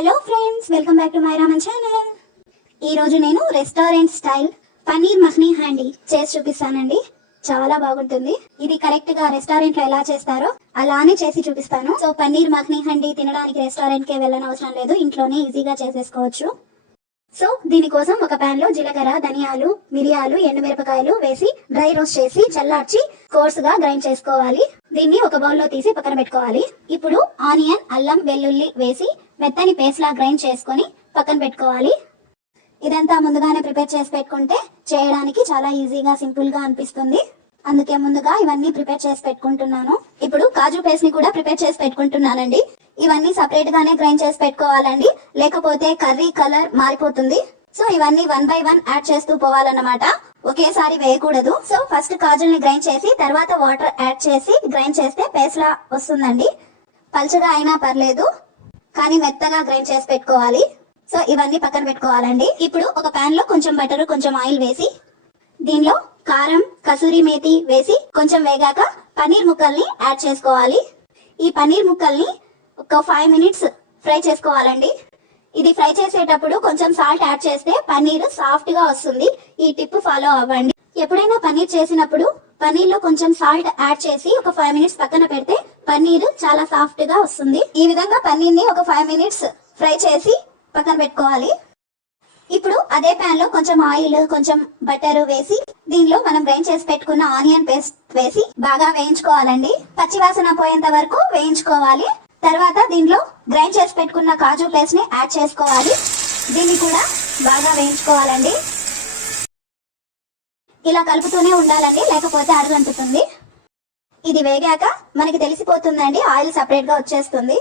Hello friends welcome back to my Raman channel. ఈ రోజు నేను రెస్టారెంట్ స్టైల్ పన్నీర్ మహ్నీ హ్యాండీ చేసి చూపిస్తానండి. చాలా బాగుంటుంది. ఇది కరెక్ట్గా రెస్టారెంట్లో ఎలా చేస్తారో అలానే చేసి చూపిస్తాను. సో పన్నీర్ మఖ్నీ హండీ తినడానికి రెస్టారెంట్ కే వెళ్ళని అవసరం లేదు. ఇంట్లోనే ఈజీగా చేసేసుకోవచ్చు. సో దీనికోసం ఒక ప్యాన్లో జీలకర్ర ధనియాలు మిరియాలు ఎండుమిరపకాయలు వేసి డ్రై రోస్ట్ చేసి చల్లార్చి కోర్స్గా గ్రైండ్ చేసుకోవాలి. దీన్ని ఒక బౌల్లో తీసి పక్కన పెట్టుకోవాలి. ఇప్పుడు ఆనియన్ అల్లం వెల్లుల్లి వేసి మెత్తని పేస్ట్ లా గ్రైండ్ చేసుకొని పక్కన పెట్టుకోవాలి. ఇదంతా ముందుగానే ప్రిపేర్ చేసి పెట్టుకుంటే చేయడానికి చాలా ఈజీగా సింపుల్గా అనిపిస్తుంది. అందుకే ముందుగా ఇవన్నీ ప్రిపేర్ చేసి పెట్టుకుంటున్నాను. ఇప్పుడు కాజు పేస్ట్ని కూడా ప్రిపేర్ చేసి పెట్టుకుంటున్నానండి. ఇవన్నీ సపరేట్ గానే గ్రైండ్ చేసి పెట్టుకోవాలండి. లేకపోతే కర్రీ కలర్ మారిపోతుంది. సో ఇవన్నీ వన్ బై వన్ యాడ్ చేస్తూ పోవాలన్నమాట. ఒకేసారి వేయకూడదు. సో ఫస్ట్ కాజుల్ని గ్రైండ్ చేసి తర్వాత వాటర్ యాడ్ చేసి గ్రైండ్ చేస్తే పేస్ట్ లా వస్తుందండి. పలుచగా అయినా పర్లేదు. కానీ మెత్తగా గ్రైండ్ చేసి పెట్టుకోవాలి. సో ఇవన్నీ పక్కన పెట్టుకోవాలండి. ఇప్పుడు ఒక పాన్లో కొంచెం బటర్ కొంచెం ఆయిల్ వేసి దీనిలో కారం కసూరి మేతి వేసి కొంచెం వేగాక పన్నీర్ ముక్కల్ని యాడ్ చేసుకోవాలి. ఈ పన్నీర్ ముక్కల్ని ఒక ఫైవ్ మినిట్స్ ఫ్రై చేసుకోవాలండి. ఇది ఫ్రై చేసేటప్పుడు కొంచెం సాల్ట్ యాడ్ చేస్తే పన్నీర్ సాఫ్ట్గా వస్తుంది. ఈ టిప్ ఫాలో అవ్వండి. ఎప్పుడైనా పన్నీర్ చేసినప్పుడు పన్నీర్లో కొంచెం సాల్ట్ యాడ్ చేసి ఒక ఫైవ్ మినిట్స్ పక్కన పెడితే పన్నీర్ చాలా సాఫ్ట్గా వస్తుంది. ఈ విధంగా పన్నీర్ని ఒక ఫైవ్ మినిట్స్ ఫ్రై చేసి పక్కన పెట్టుకోవాలి. ఇప్పుడు అదే ప్యాన్లో కొంచెం ఆయిల్ కొంచెం బటర్ వేసి దీనిలో మనం గ్రైండ్ చేసి పెట్టుకున్న ఆనియన్ పేస్ట్ వేసి బాగా వేయించుకోవాలండి. పచ్చివాసన పోయేంత వరకు వేయించుకోవాలి. తర్వాత దీనిలో గ్రైండ్ చేసి పెట్టుకున్న కాజు పేస్ట్ని యాడ్ చేసుకోవాలి. దీన్ని కూడా బాగా వేయించుకోవాలండి. ఇలా కలుపుతూనే ఉండాలండి లేకపోతే అడుగంటుతుంది ఇది వేగాక మనకి తెలిసిపోతుందండి ఆయిల్ సపరేట్గా వచ్చేస్తుంది.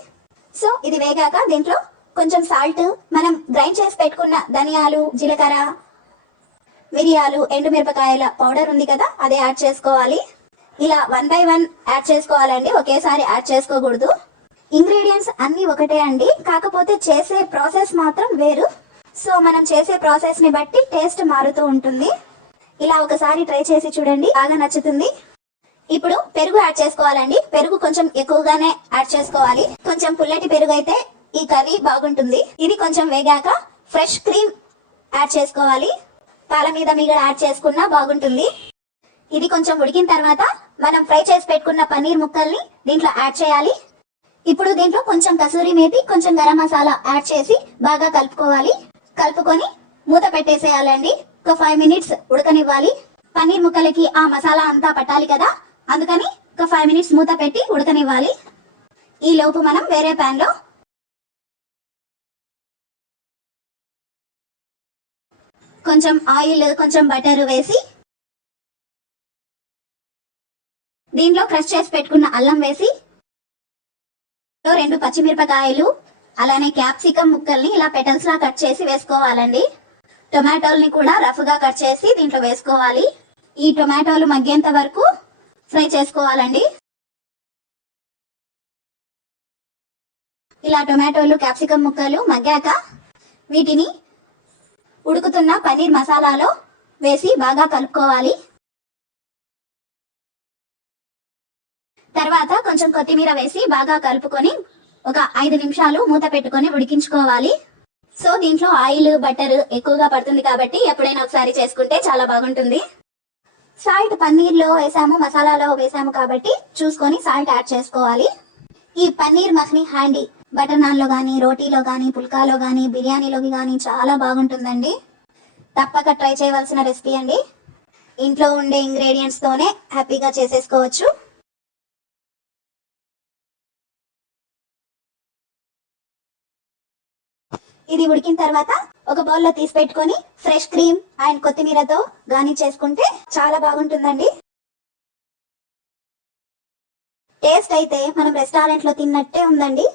సో ఇది వేగాక దీంట్లో కొంచెం సాల్ట్ మనం గ్రైండ్ చేసి పెట్టుకున్న ధనియాలు జీలకర్ర మిరియాలు ఎండుమిరపకాయల పౌడర్ ఉంది కదా అదే యాడ్ చేసుకోవాలి. ఇలా వన్ బై వన్ యాడ్ చేసుకోవాలండి ఒకేసారి యాడ్ చేసుకోకూడదు. ఇంగ్రీడియంట్స్ అన్ని ఒకటే అండి కాకపోతే చేసే ప్రాసెస్ మాత్రం వేరు. సో మనం చేసే ప్రాసెస్ని బట్టి టేస్ట్ మారుతూ ఉంటుంది. ఇలా ఒకసారి ట్రై చేసి చూడండి బాగా నచ్చుతుంది. ఇప్పుడు పెరుగు యాడ్ చేసుకోవాలండి. పెరుగు కొంచెం ఎక్కువగానే యాడ్ చేసుకోవాలి. కొంచెం పుల్లటి పెరుగు అయితే ఈ కర్రీ బాగుంటుంది. ఇది కొంచెం వేగాక ఫ్రెష్ క్రీమ్ యాడ్ చేసుకోవాలి. పాల మీద మీగడ యాడ్ చేసుకున్నా బాగుంటుంది. ఇది కొంచెం ఉడికిన తర్వాత మనం ఫ్రై చేసి పెట్టుకున్న పన్నీర్ ముక్కల్ని దీంట్లో యాడ్ చేయాలి. ఇప్పుడు దీంట్లో కొంచెం కసూరి మేతి కొంచెం గరం మసాలా యాడ్ చేసి బాగా కలుపుకోవాలి. కలుపుకొని మూత పెట్టేసేయాలండి. ఒక ఫైవ్ మినిట్స్ ఉడకనివ్వాలి. పన్నీర్ ముక్కలకి ఆ మసాలా అంతా పట్టాలి కదా. అందుకని ఒక ఫైవ్ మినిట్స్ మూత పెట్టి ఉడకనివ్వాలి. ఈ లోపు మనం వేరే ప్యాన్లో కొంచెం ఆయిల్ కొంచెం బటర్ వేసి దీంట్లో క్రష్ చేసి పెట్టుకున్న అల్లం వేసి రెండు పచ్చిమిరపకాయలు అలానే క్యాప్సికమ్ ముక్కల్ని ఇలా పెటల్స్ లా కట్ చేసి వేసుకోవాలండి. టొమాటోల్ని కూడా రఫ్గా కట్ చేసి దీంట్లో వేసుకోవాలి. ఈ టొమాటోలు మగ్గేంత వరకు ఫ్రై చేసుకోవాలండి. ఇలా టొమాటోలు క్యాప్సికమ్ ముక్కలు మగ్గాక వీటిని ఉడుకుతున్న పన్నీర్ మసాలాలో వేసి బాగా కలుపుకోవాలి. తర్వాత కొంచెం కొత్తిమీర వేసి బాగా కలుపుకొని ఒక ఐదు నిమిషాలు మూత పెట్టుకొని ఉడికించుకోవాలి. సో దీంట్లో ఆయిల్ బటర్ ఎక్కువగా పడుతుంది కాబట్టి ఎప్పుడైనా ఒకసారి చేసుకుంటే చాలా బాగుంటుంది. సాల్ట్ పన్నీర్లో వేసాము మసాలాలో వేసాము కాబట్టి చూసుకొని సాల్ట్ యాడ్ చేసుకోవాలి. ఈ పన్నీర్ మఖ్ని హ్యాండీ. బటర్ నాన్లో గానీ రోటీలో గానీ పుల్కాలో గానీ బిర్యానీలోకి గానీ చాలా బాగుంటుందండి. తప్పక ట్రై చేయవలసిన రెసిపీ అండి. ఇంట్లో ఉండే ఇంగ్రీడియంట్స్ తోనే హ్యాపీగా చేసేసుకోవచ్చు. ఇది ఉడికిన తర్వాత ఒక బౌల్లో తీసి పెట్టుకొని ఫ్రెష్ క్రీమ్ అండ్ కొత్తిమీరతో గార్నిష్ చేసుకుంటే చాలా బాగుంటుందండి. టేస్ట్ అయితే మనం రెస్టారెంట్లో తిన్నట్టే ఉందండి.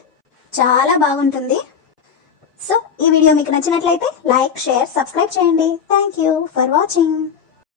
చాలా బాగుంటుంది. సో ఈ వీడియో మీకు నచ్చినట్లయితే లైక్ షేర్ సబ్స్క్రైబ్ చేయండి. Thank you for watching